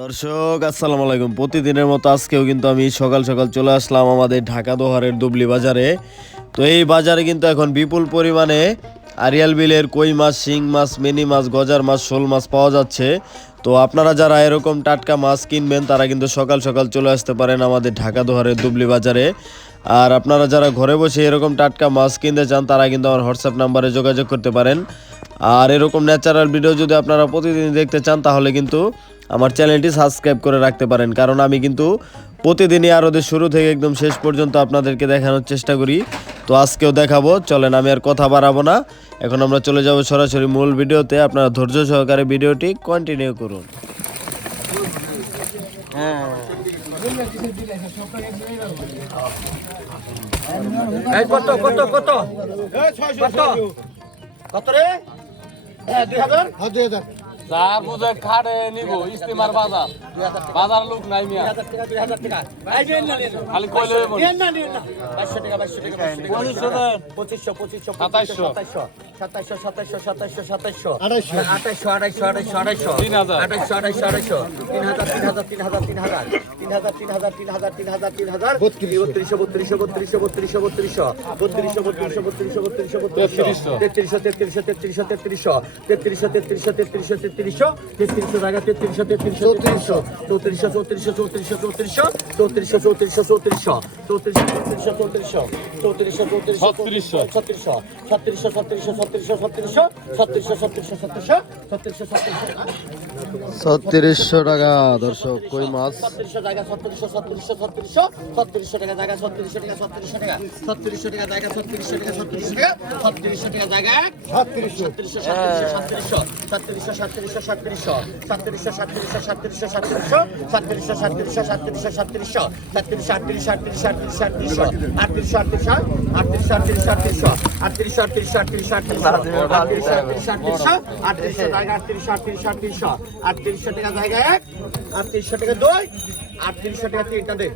দর্শক, আসসালামু আলাইকুম। প্রতিদিনের মতো আজকেও কিন্তু আমি সকাল সকাল চলে আসলাম আমাদের ঢাকা দোহারের দুবলি বাজারে। তো এই বাজারে কিন্তু এখন বিপুল পরিমাণে আরিয়াল বিলের কই মাছ, শিং মাছ, মিনি মাছ, গজার মাছ, শোল মাছ পাওয়া যাচ্ছে। তো আপনারা যারা এরকম টাটকা মাছ কিনবেন, তারা কিন্তু সকাল সকাল চলে আসতে পারেন আমাদের ঢাকা দোহারের দুবলি বাজারে। আর আপনারা যারা ঘরে বসে এরকম টাটকা মাছ কিনতে চান, তারা কিন্তু আমার হোয়াটসঅ্যাপ নাম্বারে যোগাযোগ করতে পারেন। আর এরকম ন্যাচারাল ভিডিও যদি আপনারা প্রতিদিন দেখতে চান, তাহলে কিন্তু আমার চ্যানেলটি সাবস্ক্রাইব করে রাখতে পারেন কারণ আমি কিন্তু প্রতিদিনই আরোদের শুরু থেকে একদম শেষ পর্যন্ত আপনাদেরকে দেখানোর চেষ্টা করি। তো আজকেও দেখাবো চলেন আমি আর কথা বাড়াবো না। এখন আমরা চলে যাব সরাসরি মূল ভিডিওতে আপনারা ধৈর্য সহকারে ভিডিওটি কন্টিনিউ করুন। কত কত কত? কত? কত রে? হ্যাঁ দুই হাজার। যার বুঝে খাড়ে নিব ইস্তিমার বাজার বাজার লোক নাই মিয়া। খালি কইলে মনে পঁচিশশো পঁচিশশো সাতাইশশো। সাতাইশশো সাতাইশশো সাতাইশশো সাতাইশশো আঠাইশশো আঠাইশশো আঠাইশশো আঠাইশশো তিন হাজার। আঠাইশশো আঠাইশশো আঠাইশশো তিন হাজার তিন হাজার তিন হাজার তিন হাজার তিন হাজার তিন হাজার তিন হাজার তিন হাজার তিন হাজার বত্রিশশো বত্রিশশো বত্রিশশো বত্রিশশো বত্রিশশো বত্রিশশো বত্রিশশো বত্রিশশো বত্রিশশো বত্রিশশো তেত্রিশশো তেত্রিশশো তেত্রিশশো তেত্রিশশো তেত্রিশশো তেত্রিশশো তেত্রিশশো তেত্রিশশো জায়গা তেত্রিশশো তেত্রিশশো তেত্রিশশো। চৌত্রিশশো চৌত্রিশশো চৌত্রিশশো চৌত্রিশশো চৌত্রিশশো চৌত্রিশশো চৌত্রিশশো। চৌত্রিশশো চৌত্রিশশো চৌত্রিশশো। চৌত্রিশশো চৌত্রিশশো ছত্রিশশো। ছত্রিশশো। ছত্রিশশো ছত্রিশশো ছত্রিশশো ছত্রিশশো। ছত্রিশশো ছত্রিশশো ছত্রিশশো। ছত্রিশশো ছত্রিশশো টাকা দর্শক কই মাছ? ছত্রিশশো টাকা ছত্রিশশো ছত্রিশশো ছত্রিশশো। ছত্রিশশো টাকা জায়গা ছত্রিশশো টাকা ছত্রিশশো টাকা। ছত্রিশশো টাকা জায়গা ছত্রিশশো টাকা ছত্রিশশো টাকা। ছত্রিশশো টাকা জায়গা ছত্রিশশো সাতত্রিশশো সাতত্রিশশো সাতত্রিশশো সাতত্রিশশো সাতত্রিশশো সাতত্রিশশো সাতত্রিশশো সাতত্রিশশো সাতত্রিশশো সাতত্রিশশো সাতত্রিশশো সাতত্রিশশো সাতত্রিশশো আটত্রিশশো আটত্রিশশো আটত্রিশশো আটত্রিশশো আটত্রিশশো আটত্রিশশো আটত্রিশশো আটত্রিশশো আটত্রিশশো আটত্রিশশো আটত্রিশশো আটত্রিশশো আটত্রিশশো আটত্রিশশো আটত্রিশশো আটত্রিশশো আটত্রিশশো টাকা জায়গা এক আটত্রিশশো টাকা দুই আটত্রিশশো টাকা তিনটা দে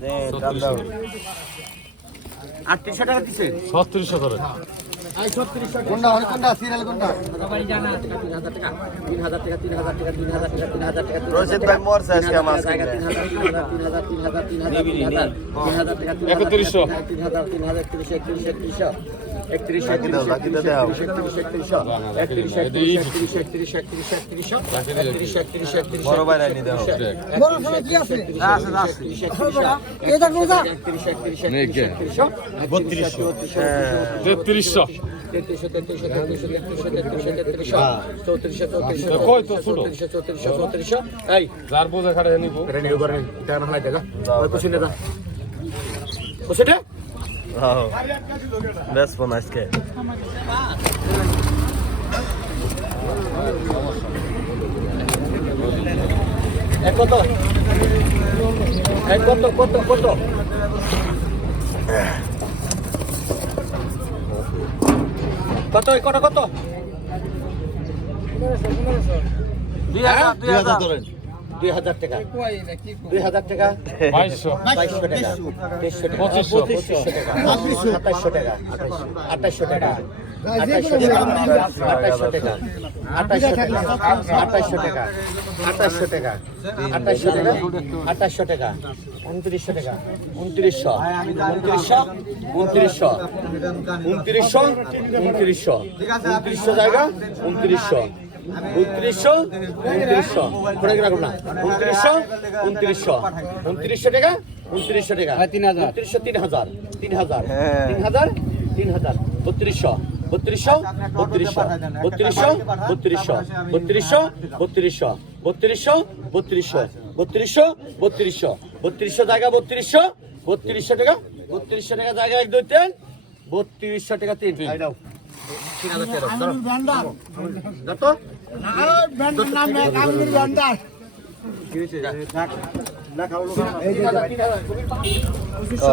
আটত্রিশশো টাকা দিছে ছত্রিশশো করে কোনটা হয় কোনটা সিরিয়াল কোনটা সবাই জানা 3000 টাকা 3000 টাকা 3000 টাকা 3000 টাকা 3000 টাকা রশিদ ভাই মোর সাইজ কে মাছ 3000 টাকা 3000 3000 3000 3000 3000 টাকা 3100 3100 3100 3100 তেত্রিশশো তেত্রিশশো তেত্রিশশো তেত্রিশশো তেত্রিশশো তেত্রিশশো তেত্রিশশো চৌত্রিশশো চৌত্রিশশো? চৌত্রিশশো চৌত্রিশশো চৌত্রিশশো এই যার বুঝে খাড়ে নিব। নিয়ে করে দেখা। ওই কুসিনে দা কুসিনে বেশ ফোন আজকে কত? কত কত কত? কত কত কত? দুই হাজার দুই হাজার। দুই হাজার টাকা। দুই হাজার টাকা। বাইশশো। টাকা। পঁচিশশো। টাকা। সাতাশশো টাকা। আঠাশশো টাকা। আঠাশশো টাকা। আঠাশশো টাকা। আঠাশশো টাকা। আঠাশশো টাকা। আঠাশশো টাকা। আঠাশশো টাকা। আঠাশশো টাকা। উনত্রিশশো টাকা। উনত্রিশশো। উনত্রিশশো। উনত্রিশশো। উনত্রিশশো। উনত্রিশশো। উনত্রিশশো জায়গা। উনত্রিশশো। উনত্রিশশো উনত্রিশশো। পড়ে গেলাম না উনত্রিশশো উনত্রিশশো। উনত্রিশশো টাকা? উনত্রিশশো টাকা। তিন হাজার। উনত্রিশশো তিন হাজার। তিন হাজার। তিন হাজার তিন হাজার। বত্রিশশো। বত্রিশশো বত্রিশশো। বত্রিশশো বত্রিশশো। বত্রিশশো বত্রিশশো। বত্রিশশো বত্রিশশো। বত্রিশশো বত্রিশশো। বত্রিশশো জায়গা বত্রিশশো। বত্রিশশো টাকা বত্রিশশো টাকা জায়গা এক দুই তিন। বত্রিশশো টাকা তিন। তিন হাজার তেরো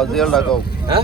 জেল ডাকো হ্যাঁ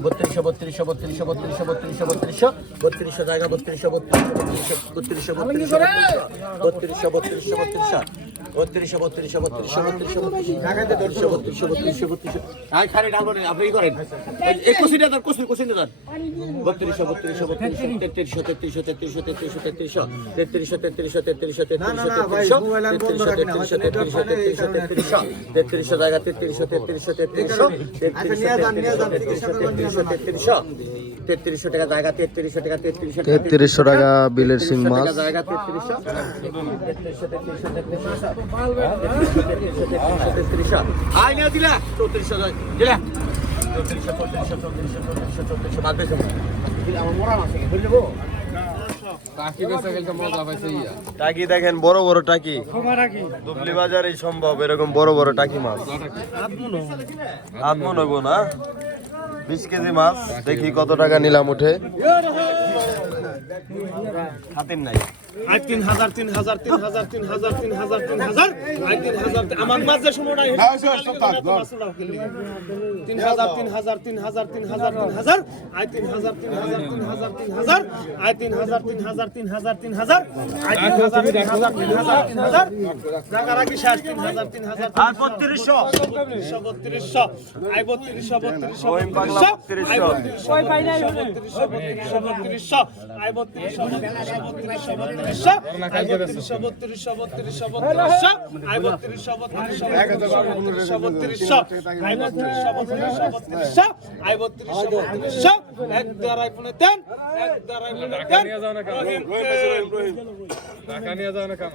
বত্রিশশো বত্রিশশো বত্রিশশো বত্রিশশো বত্রিশশো বত্রিশশো বত্রিশশো জায়গা বত্রিশশো বত্রিশশো বত্রিশশো বত্রিশশো বত্রিশশো বত্রিশশো বত্রিশশো বত্রিশশো বত্রিশশো বত্রিশশো বত্রিশশো বত্রিশশো বত্রিশশো বত্রিশশো বত্রিশশো আয় খালি ডালবো না আপনি ই করেন একুশি হাজার কুশি কুশি হাজার বত্রিশশো বত্রিশশো বত্রিশশো তেত্রিশশো তেত্রিশশো তেত্রিশশো তেত্রিশশো তেত্রিশশো তেত্রিশশো তেত্রিশশো তেত্রিশশো তেত্রিশশো তেত্রিশশো তেত্রিশশো তেত্রিশশো তেত্রিশশো তেত্রিশশো তেত্রিশশো জায়গা তেত্রিশশো তেত্রিশশো তেত্রিশশো তেত্রিশশো তেত্রিশশো তেত্রিশশো। তেত্রিশশো টাকা জায়গা তেত্রিশশো টাকা তেত্রিশশো তেত্রিশশো টাকা বিলের শিং মাছ। জায়গা তেত্রিশশো। তেত্রিশশো তেত্রিশশো তেত্রিশশো। তেত্রিশশো তেত্রিশশো তেত্রিশশো আয় না দিলা। চৌত্রিশশো দিলা। চৌত্রিশশো চৌত্রিশশো চৌত্রিশশো চৌত্রিশশো চৌত্রিশশো। বাদ বেশি। আমার মোরা মাসে বুঝলে টাকি দেখেন বড় বড় টাকি। দুবলি বাজারে সম্ভব এরকম বড় বড় টাকি মাছ। আত্মন হইব না? বিশ কেজি মাছ দেখি কত টাকা নিলাম উঠে। খাতির নাই। আজ তিন হাজার তিন হাজার তিন হাজার তিন হাজার তিন হাজার তিন হাজার আজ তিন হাজার আমার মাঝে শুনো তিন হাজার তিন হাজার তিন হাজার তিন হাজার তিন হাজার আজ তিন হাজার তিন হাজার তিন হাজার তিন হাজার আজ তিন হাজার তিন হাজার তিন হাজার তিন হাজার আজ তিন হাজার তিন হাজার তিন হাজার তিন হাজার রাখি শেষ তিন হাজার তিন হাজার আর বত্রিশশো বত্রিশশো বত্রিশশো আই বত্রিশশো বত্রিশশো বত্রিশশো বত্রিশশো। বত্রিশশো বত্রিশশো বত্রিশশো আই বত্রিশশো বত্রিশশো বত্রিশশো বত্রিশশো বত্রিশশো বত্রিশশো বত্রিশশো বত্রিশশো আই বত্রিশশো বত্রিশশো বত্রিশশো বত্রিশশো আই বত্রিশশো বত্রিশশো বত্রিশশো আই বত্রিশশো বত্রিশশো এক দাঁড়াই পুনে দেন এক দাঁড়াই পুনে দেন নিয়ে যাও না কেন? রহিম টাকা নিয়ে যাও না কেন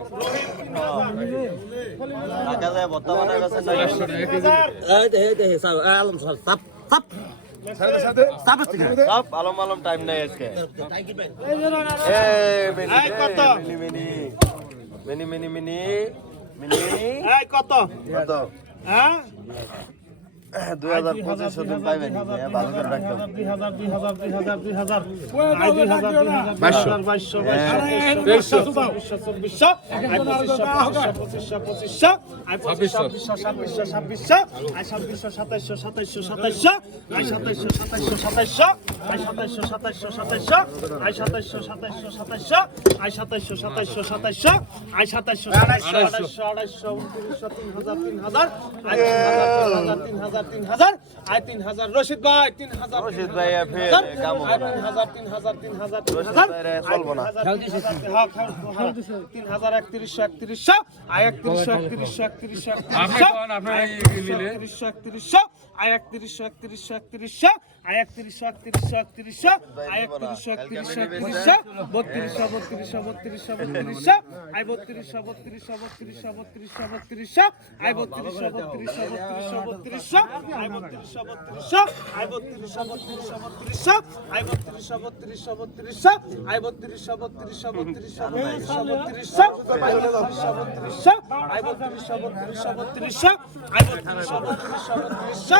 টাকা যায় বত্তা গেছে না আলম সাহেব, সাপ সাপ সাপ আছে সব আলম আলম টাইম নাই আজকে। কত? মিনি মিনি। মিনি মিনি মিনি মিনি। এই কত? কত? হ্যাঁ? দুই হাজার পঁচিশশো দিন পাইবেন ভালো করে রাখতাম দুই হাজার দুই হাজার দুই হাজার দুই হাজার। আই দুই হাজার দুই হাজার বাইশশো। বাইশশো বাইশশো চব্বিশশো চব্বিশশো। পঁচিশশো পঁচিশশো পঁচিশশো ছাব্বিশশো। ছাব্বিশশো ছাব্বিশশো আই ছাব্বিশশো সাতাইশশো সাতাইশশো সাতাইশশো। আই সাতাইশশো সাতাইশশো সাতাইশশো। আই সাতাইশশো সাতাইশশো সাতাইশশো। আই সাতাইশশো সাতাইশশো সাতাইশশো। আই সাতাইশশো সাতাইশশো সাতাইশশো। আই সাতাইশশো আড়াইশো আড়াইশো আড়াইশো উনত্রিশশো তিন হাজার তিন হাজার। আই তিন হাজার। তিন হাজার আয় তিন হাজার রশিদ ভাই তিন হাজার রশিদ ভাই তিন হাজার তিন হাজার তিন হাজার তিন হাজার চলবো না। তিন হাজার একত্রিশশো একত্রিশশো আয় একত্রিশশো একত্রিশশো একত্রিশশো মিলে? একত্রিশশো একত্রিশশো আই একত্রিশশো একত্রিশশো একত্রিশশো আই একত্রিশশো একত্রিশশো একত্রিশশো আই একত্রিশশো একত্রিশশো একত্রিশশো বত্রিশশো বত্রিশশো বত্রিশশো বত্রিশশো আই বত্রিশশো বত্রিশশো বত্রিশশো বত্রিশশো বত্রিশশো আই বত্রিশশো বত্রিশশো বত্রিশশো বত্রিশশো আই বত্রিশশো বত্রিশশো আই বত্রিশশো বত্রিশশো বত্রিশশো আই বত্রিশশো বত্রিশশো বত্রিশশো আই বত্রিশশো বত্রিশশো বত্রিশশো বত্রিশশো বত্রিশশো আই বত্রিশশো বত্রিশশো আই বত্রিশশো বত্রিশশো বত্রিশশো আই বত্রিশশো বত্রিশশো বত্রিশশো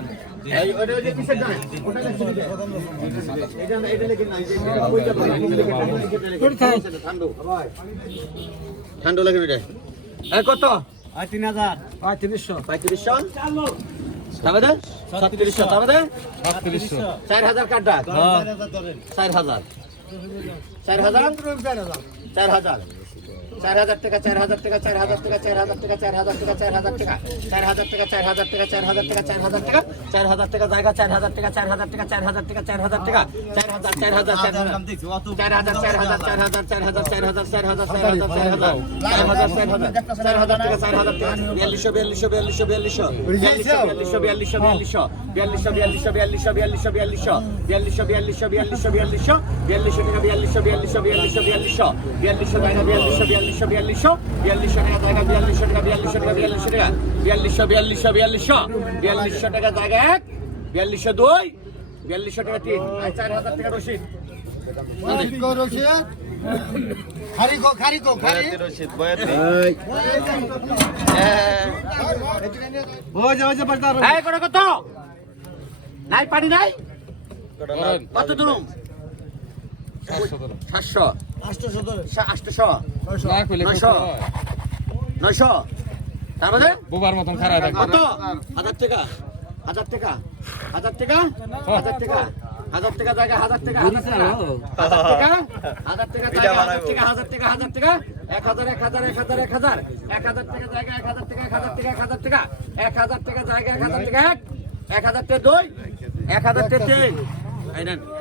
ঠান্ডা লাগে এটা কত? তিন হাজার পঁয়ত্রিশশো পঁয়ত্রিশশো তাহলে সাতত্রিশশো তাহলে সাতত্রিশশো চার হাজার কাটা হ্যাঁ। চার হাজার। চার হাজার? চার হাজার। চার হাজার টাকা চার হাজার টাকা চার হাজার টাকা চার হাজার টাকা চার হাজার টাকা চার হাজার টাকা চার হাজার টাকা চার হাজার টাকা চার হাজার টাকা চার হাজার টাকা চার হাজার টাকা জায়গা চার হাজার টাকা চার হাজার টাকা চার হাজার টাকা চার হাজার টাকা চার হাজার চার হাজার চার হাজার চার হাজার চার হাজার চার হাজার চার হাজার চার হাজার চার হাজার চার হাজার চার হাজার চার হাজার চার হাজার চার হাজার টাকা চার হাজার টাকা বিয়াল্লিশশো বিয়াল্লিশশো বিয়াল্লিশশো বিয়াল্লিশশো বিয়াল্লিশশো বিয়াল্লিশশো বিয়াল্লিশশো বিয়াল্লিশশো বিয়াল্লিশশো বিয়াল্লিশশো বিয়াল্লিশশো বিয়াল্লিশশো বিয়াল্লিশশো বিয়াল্লিশশো বিয়াল্লিশশো বিয়াল্লিশশো টাকা বিয়াল্লিশশো বিয়াল্লিশশো বিয়াল্লিশশো বিয়াল্লিশশো বিয়াল্লিশশো টাকা বিয়াল্লিশশো বিয়াল্লিশশো বিয়াল্লিশশো বিয়াল্লিশশো টাকা জায়গা বিয়াল্লিশশো টাকা বিয়াল্লিশশো টাকা বিয়াল্লিশশো টাকা বিয়াল্লিশশো বিয়াল্লিশশো বিয়াল্লিশশো বিয়াল্লিশশো টাকা জায়গা এক বিয়াল্লিশশো দুই বিয়াল্লিশশো টাকা তিন আর চার হাজার টাকা রসিদ বয়াতি রশিদ বয়াতি এই করে কত নাই পানি নাই? কত দূর? সাতশো কইলে নয়শো? নয়শো? তার মধ্যে বুবার মতন খারাপ থাকবে কত হাজার টাকা। হাজার টাকা। হাজার টাকা? হাজার টাকা। হাজার টাকা জায়গা হাজার টাকা। হাজার টাকা। হাজার টাকা? টাকা জায়গা হাজার টাকা হাজার টাকা হাজার টাকা। এক হাজার এক হাজার এক হাজার এক হাজার। এক হাজার টাকা জায়গা এক হাজার টাকা এক হাজার টাকা এক হাজার টাকা এক হাজার টাকা জায়গা এক হাজার টাকা এক এক হাজার টাকা দুই। এক হাজার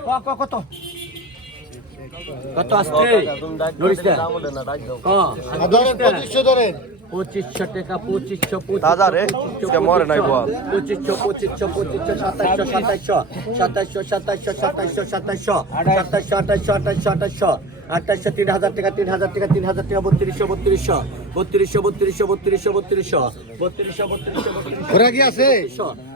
ক কত কত আসছে নড়িস না ক পঁচিশশো টাকা পঁচিশশো দাদা রে, আজকে মরে নাই বল। পঁচিশশো পঁচিশশো পঁচিশশো সাতাইশশো সাতাইশশো সাতাইশশো সাতাইশশো সাতাইশশো সাতাইশশো সাতাইশশো আঠাইশশো আঠাইশশো আঠাইশশো আঠাইশশো তিন হাজার টাকা তিন হাজার টাকা তিন হাজার টাকা বত্রিশশো বত্রিশশো বত্রিশশো বত্রিশশো বত্রিশশো বত্রিশশো বত্রিশশো বত্রিশশো বত্রিশশো আছে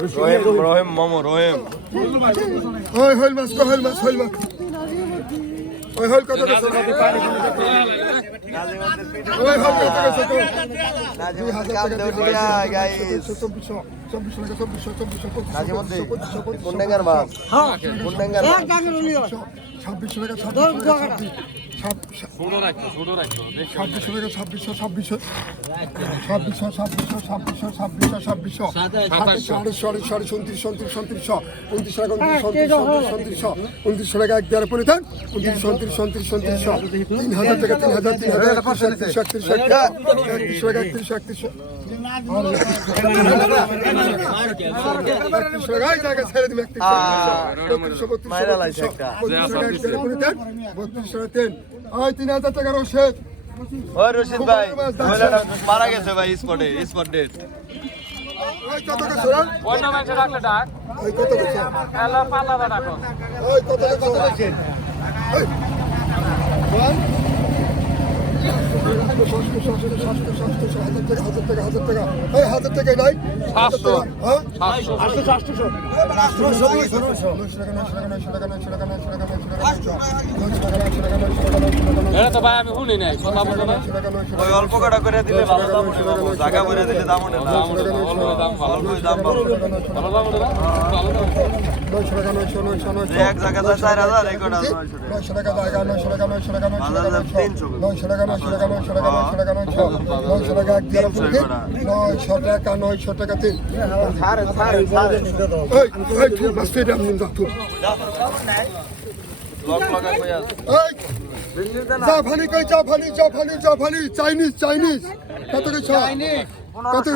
রহিম রহিম মামু রহিম ওই হইল মাছ কো হইল মাছ হইল মাছ ওই হইল কত কত ওই হইল কত কত রাজু হাজার টাকা গাইস 2400 2400 2400 রাজু মধ্যে কোন ডাঙ্গার মাছ হ্যাঁ কোন ডাঙ্গার এক ডাঙ্গার নিও 2600 টাকা 2600 ছাব্বিশশো টাকা ছাব্বিশশো ছাব্বিশশো ছাব্বিশশো ছাব্বিশশো ছাব্বিশশো ছাব্বিশশো ছাব্বিশশো সাতাশশো আড়াইশো আড়াইশো আড়াইশো উনত্রিশশো উনত্রিশশো উনত্রিশশো উনত্রিশ টাকা উনত্রিশশো উনত্রিশশো উনত্রিশশো টাকা এক দেওয়ার পরে দেন উনত্রিশশো উনত্রিশশো উনত্রিশশো উনত্রিশশো তিন হাজার টাকা তিন হাজার তিন হাজার একত্রিশশো একত্রিশশো একত্রিশশো একত্রিশশো একত্রিশশো একত্রিশশো তিন হাজার টাকা রসেদ ওই রশিদ ভাই মারা গেছে ভাই স্পটে স্পট ডেট ওই কত কত অন্য ম্যাচে রাখলে ডাক ওই কত কত খেলা পালাবা ডাকো ওই কত কত কত গেছে ওই ওয়ান হাজার টাকা হাজার টাকা হাজার টাকা এই হাজার টাকা নাই সাতশো। হ্যাঁ সাতশো নয়শো টাকা নয়শো টাকা নয়শো টাকা নয়শো টাকা নয়শো টাকা নয়শো টাকা নয়শো টাকা নয়শো টাকা নয়শো টাকা নয়শো টাকা নয়শো এটা তো ভাই আমি শুনি নাই কথা বলতো না। ওই অল্প কটা করে দিলে ভালো দাম উঠে জায়গা করে দিলে দাম উঠে না দাম উঠে অল্প দাম ভালো দাম। পাবো। ভালো দাম উঠে ভালো দাম নয়শো টাকা নয়শো নয়শো নয়শো এক জায়গা যায় চার হাজার এই টাকা নয়শো টাকা জায়গা নয়শো টাকা নয়শো টাকা নয়শো টাকা নয়শো 300 নয়শো টাকা নয়শো টাকা নয়শো টাকা নয়শো টাকা নয়শো নয়শো টাকা এক দেড় ফুট নয়শো টাকা নয়শো টাকা তিন লক লগা কই আছে জাপানি কই জাপানি জাপানি জাপানি চাইনিজ চাইনিজ কত কিছু চাইনিজ কত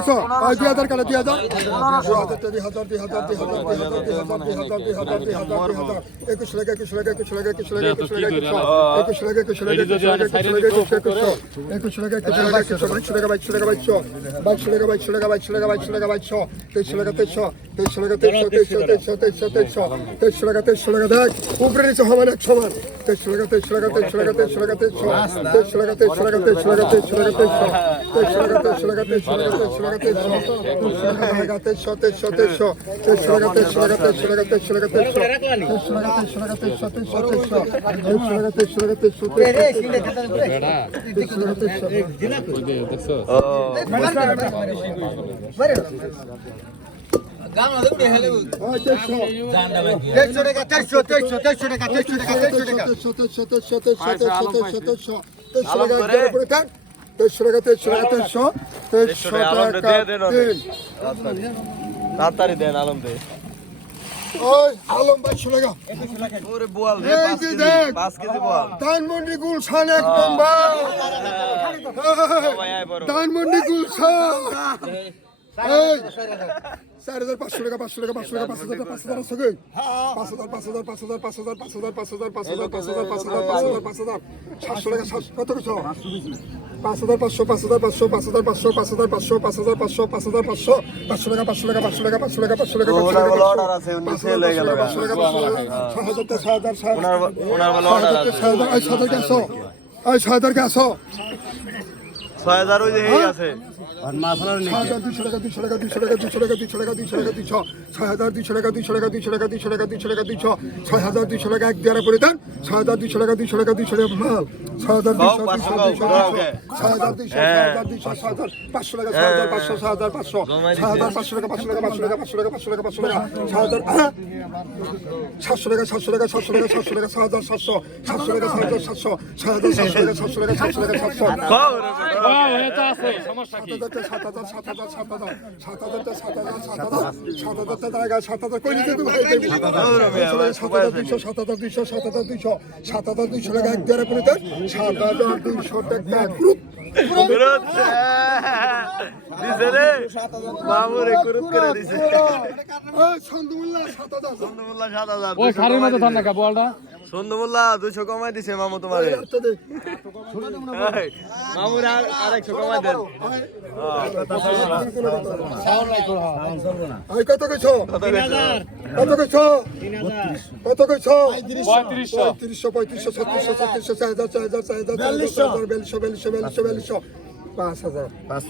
দুই হাজার কালে দুই হাজার দুই হাজার দুই হাজার দুই হাজার দুই হাজার দুই হাজার দুই হাজার দুই হাজার দুই হাজার দুই হাজার একুশ টাকা একুশ টাকা একুশ টাকা একুশ টাকা একুশ টাকা একুশ টাকা একুশ টাকা একুশ টাকা একুশ টাকা একুশ টাকা একুশ টাকা বাইশ টাকা বাইশ বাইশ টাকা বাইশ টাকা বাইশ টাকা বাইশ তেইশ টাকা বাইশ তেইশ টাকা তেইশ তেইশ তেইশ তেইশ তেইশ তেইশ টাকা তেইশ টাকা দেখ উপরে নিচে সমান এক সমান তেইশ টাকা তেইশ টাকা তেইশ টাকা তেইশ টাকা তেইশ তেইশ টাকা তেইশ টাকা তেইশ টাকা তেইশ টাকা তেইশ তেইশ টাকা তেইশ টাকা তেইশ টাকা তেইশ টাকা তেইশ টাকা তেইশ তেইশ তেইশ তেইশ তেইশ টাকা তেইশ টাকা তেইশ টাকা তেইশ টাকা তেইশ টাকা তেইশ টাকা তেইশ তেইশ তেইশ তেইশ টাকা তেইশ টাকা তেইশ তেইশ টাকা তেইশ দেখছ তেইশশো টাকা তেইশশো তেইশশো তেইশশো টাকা তেইশশো টাকা তেইশশো টাকা তেইশশো তেইশশো তেইশশো তেইশশো তেইশশো তেইশশো তেইশশো টাকা এক দেড় উপরে থাক তেইশশো টাকা তেইশশো টাকা তেইশশো তেইশশো টাকা তিন তাড়াতাড়ি দেন আলম দে ওই আলম বাইশশো টাকা ওরে বোয়াল রে এই যে দেখ। 5 কেজি বোয়াল ধানমন্ডি গুলশান এক নম্বর ধানমন্ডি গুলশান চার হাজার পাঁচশো টাকা পাঁচশো টাকা পাঁচশো টাকা পাঁচ হাজার পাঁচ হাজার আছে কই পাঁচ হাজার পাঁচ হাজার পাঁচ হাজার পাঁচ হাজার পাঁচ হাজার পাঁচ হাজার পাঁচ হাজার পাঁচ হাজার পাঁচ হাজার পাঁচ হাজার পাঁচ হাজার সাতশো টাকা সাতশো কত কিছু পাঁচ হাজার পাঁচশো পাঁচ হাজার পাঁচশো পাঁচ হাজার পাঁচশো পাঁচ হাজার পাঁচশো পাঁচ হাজার পাঁচশো পাঁচ হাজার পাঁচশো পাঁচশো টাকা পাঁচশো টাকা পাঁচশো টাকা পাঁচশো টাকা পাঁচশো টাকা পাঁচশো টাকা পাঁচশো টাকা পাঁচশো টাকা ছয় হাজার ছয় হাজার ছয় হাজার ছয় হাজার এই ছয় হাজার আসো? এই ছয় হাজার আসো? ছয় হাজার ওই যে এই আছে। ছয় হাজার দুশো টাকা দুশো টাকা দুশো টাকা দুশো টাকা দুশো টাকা দুশো টাকা দুশো ছয় হাজার দুশো টাকা দুশো টাকা দুশো টাকা দুশো টাকা দুশো টাকা দুশো ছয় হাজার দুশো টাকা এক দেওয়ার করে দেন ছয় হাজার দুশো টাকা দুশো টাকা দুশো টাকা মাল ছয় হাজার দুশো দুশো দুশো ছয় হাজার দুশো ছয় হাজার দুশো ছয় হাজার পাঁচশো টাকা ছয় হাজার পাঁচশো ছয় হাজার পাঁচশো ছয় হাজার পাঁচশো টাকা পাঁচশো টাকা পাঁচশো টাকা পাঁচশো টাকা পাঁচশো টাকা পাঁচশো টাকা ছয় হাজার সাতশো টাকা সাতশো টাকা সাতশো টাকা সাতশো টাকা ছয় হাজার সাতশো সাতশো টাকা ছয় হাজার সাতশো ছয় হাজার সাতশো টাকা সাতশো টাকা সাতশো টাকা সাতশো সাত হাজার সাত হাজার সাত হাজার সাত হাজার সাত হাজার সাত হাজার সাত হাজার টাকা সাত হাজার কই নিতে তুমি? সাত সাত হাজার দুইশো টাকা দিছে রে মামুরে কুরুত করে দিছে সন্দুমুল্লাহ সাত হাজার সন্দমুল্লাহ সাত হাজার ওই খারের মতো থান না বলটা সন্দমুল্লাহ দুশো কমাই দিছে মামু তোমারে আচ্ছা দেখ এই, মামুর আর আরেকশো কমাই দেন কত কইছো কত কইছো কত কইছো পঁয়ত্রিশশো পঁয়ত্রিশশো পঁয়ত্রিশশো ছত্রিশশো ছত্রিশশো চার হাজার চার হাজার চার হাজার চার হাজার বিয়াল্লিশশো বিয়াল্লিশশো বিয়াল্লিশশো বিয়াল্লিশশো পঁয়তাল্লিশশো পাঁচ হাজার পাঁচ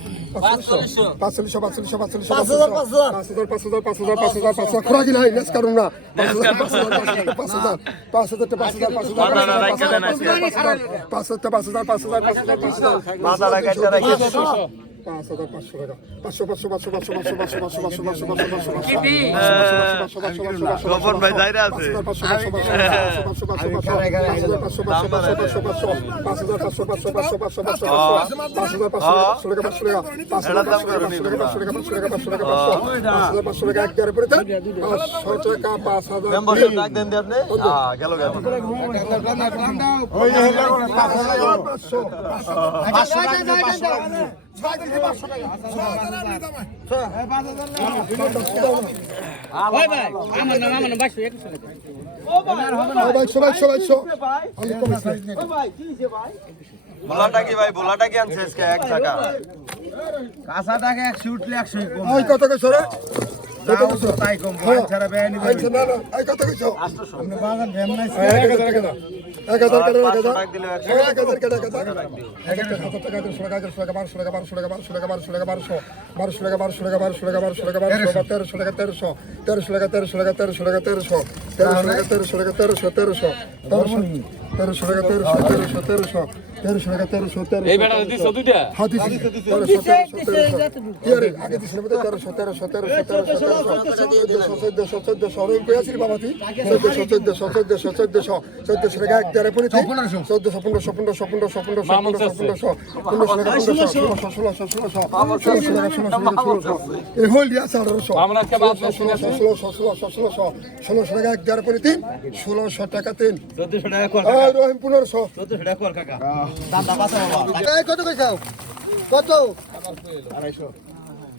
হাজার পাঁচ হাজার পাঁচ হাজার পাঁচ হাজার পাঁচ হাজার পাঁচ হাজার খোরাকি নাই নেস কারণ না পাঁচ হাজার পাঁচ হাজার পাঁচ হাজার পাঁচ হাজার পাঁচ হাজার পাঁচ হাজার পাঁচ হাজার পাঁচ হাজার পাঁচ হাজার পাঁচ হাজার পাঁচ হাজার পাঁচ হাজার পাঁচ হাজার মাথা লাগাইতে রাখি পাঁচ হাজার পাঁচশো টাকা পাঁচশো পাঁচশো। পাঁচশো পাঁচশো পাঁচশো পাঁচশো। পাঁচশো পাঁচশো পাঁচশো পাঁচশো পাঁচশো ভাই যাইরা আছে মেম্বারশিপ ডাক দেন দি আপনি গেল গেল বোলাটা কি ভাই? বোলাটা কি আনছে এক টাকা। কাঁচাটাকে একশো উঠলে একশো ওই কত কিছু রে? তাই কম ছাড়া ব্যয় নিবে। কত কিছু আপনি বাগান ভ্যাম এক হাজার দাও। এক হাজার। এক হাজার একশো। এক হাজার এক হাজার। এক হাজার হাজার টাকা দেড়শো টাকা দেড়শো টাকা বারোশো টাকা বারোশো টাকা বারোশো টাকা বারোশো টাকা বারোশো। বারোশো টাকা বারোশো টাকা বারোশো টাকা বারোশো টাকা বারোশো টাকা তেরোশো টাকা তেরোশো। তেরোশো টাকা তেরোশো টাকা তেরোশো টাকা তেরোশো। তেরোশো টাকা তেরোশো টাকা তেরোশো তেরোশো তেরোশো। তেরোশো টাকা তেরোশো তেরোশো তেরোশো। তেরোশো টাকা তেরোশো তেরোশো এই বেটা দিছো দুইটা? হ্যাঁ দিছি। তেরোশো তেরোশো তেরোশো। আগে দিছিল মধ্যে তেরোশো তেরোশো তেরোশো তেরোশো তেরোশো। চোদ্দশো চোদ্দশো। রোল কই আছিল বাবা তুই চোদ্দশো চোদ্দশো চোদ্দশো চোদ্দশো চোদ্দশো টাকা এক দেড়ে পড়ে চোদ্দশো পনেরোশো পনেরোশো পনেরোশো পনেরোশো পনেরোশো পনেরোশো পনেরোশো টাকা পনেরোশো ষোলোশো ষোলোশো ষোলোশো ষোলোশো টাকা ষোলোশো ষোলোশো এই হোল দিয়ে আছে আঠারোশো। ষোলোশো ষোলোশো ষোলোশো ষোলোশো ষোলোশো টাকা এক দেড়ে পড়ে তিন। ষোলোশো টাকা তিন রহিম পনেরোশো। কত কত কত? আড়াইশো।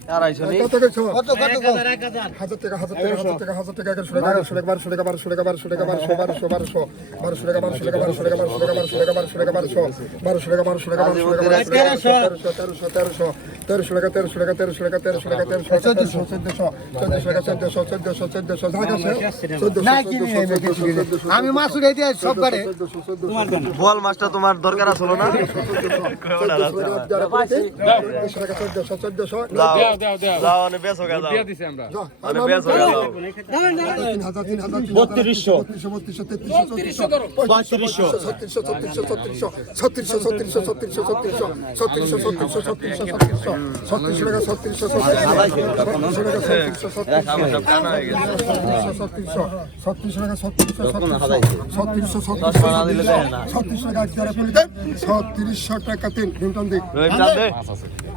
নি কত কত কত হাজার টাকা হাজার টাকা হাজার টাকা হাজার টাকা এগারোশো টাকা বারোশো টাকা বারোশো টাকা বারোশো টাকা বারোশো টাকা বারোশো বারোশো বারোশো টাকা বারোশো টাকা বারোশো টাকা বারোশো টাকা বারোশো টাকা বারোশো টাকা বারোশো বারোশো টাকা বারোশো টাকা বারোশো টাকা বারোশো তেরোশো তেরোশো তেরোশো তেরোশো টাকা তেরোশো টাকা তেরোশো টাকা তেরোশো টাকা তেরোশো চোদ্দশো চোদ্দশো টাকা চোদ্দশো চোদ্দশো চোদ্দশো চোদ্দশো আমি মাছ উঠে দিয়ে সব গাড়ি বল মাছটা তোমার দরকার আসলো না চোদ্দশো চোদ্দশো যাও দাও দাও দাও। অনে বেসো গা দাও দিয়ে দিছি আমরা। অনে বেসো গা দাও। 3000 3200 3200 3300 3500 3600 3600 3600 3600 3600 3600 3600 3600 3600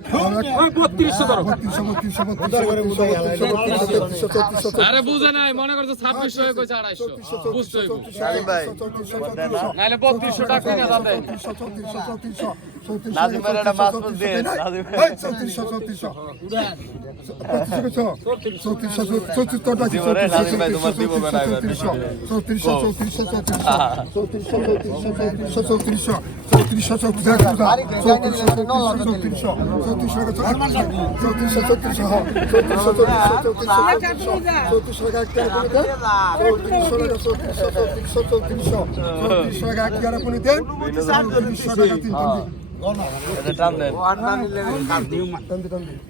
বত্রিশশো বত্রিশশো বত্রিশশো বত্রিশশো বত্রিশশো চৌত্রিশশো আরে বুঝে নাই মনে করছে ছাব্বিশশো হয়ে গেছে আড়াইশো বুঝতে হইব নাজিম ভাই নাহলে বত্রিশশো টাকা তিন হাজার দেয় নাজিম ভাইয়ের একটা মাছ বুঝ দিয়ে, নাজিম জীবনে নাজিম ভাই তোমার দিব টাকা এবার বেশি চৌত্রিশ এটা টান দেন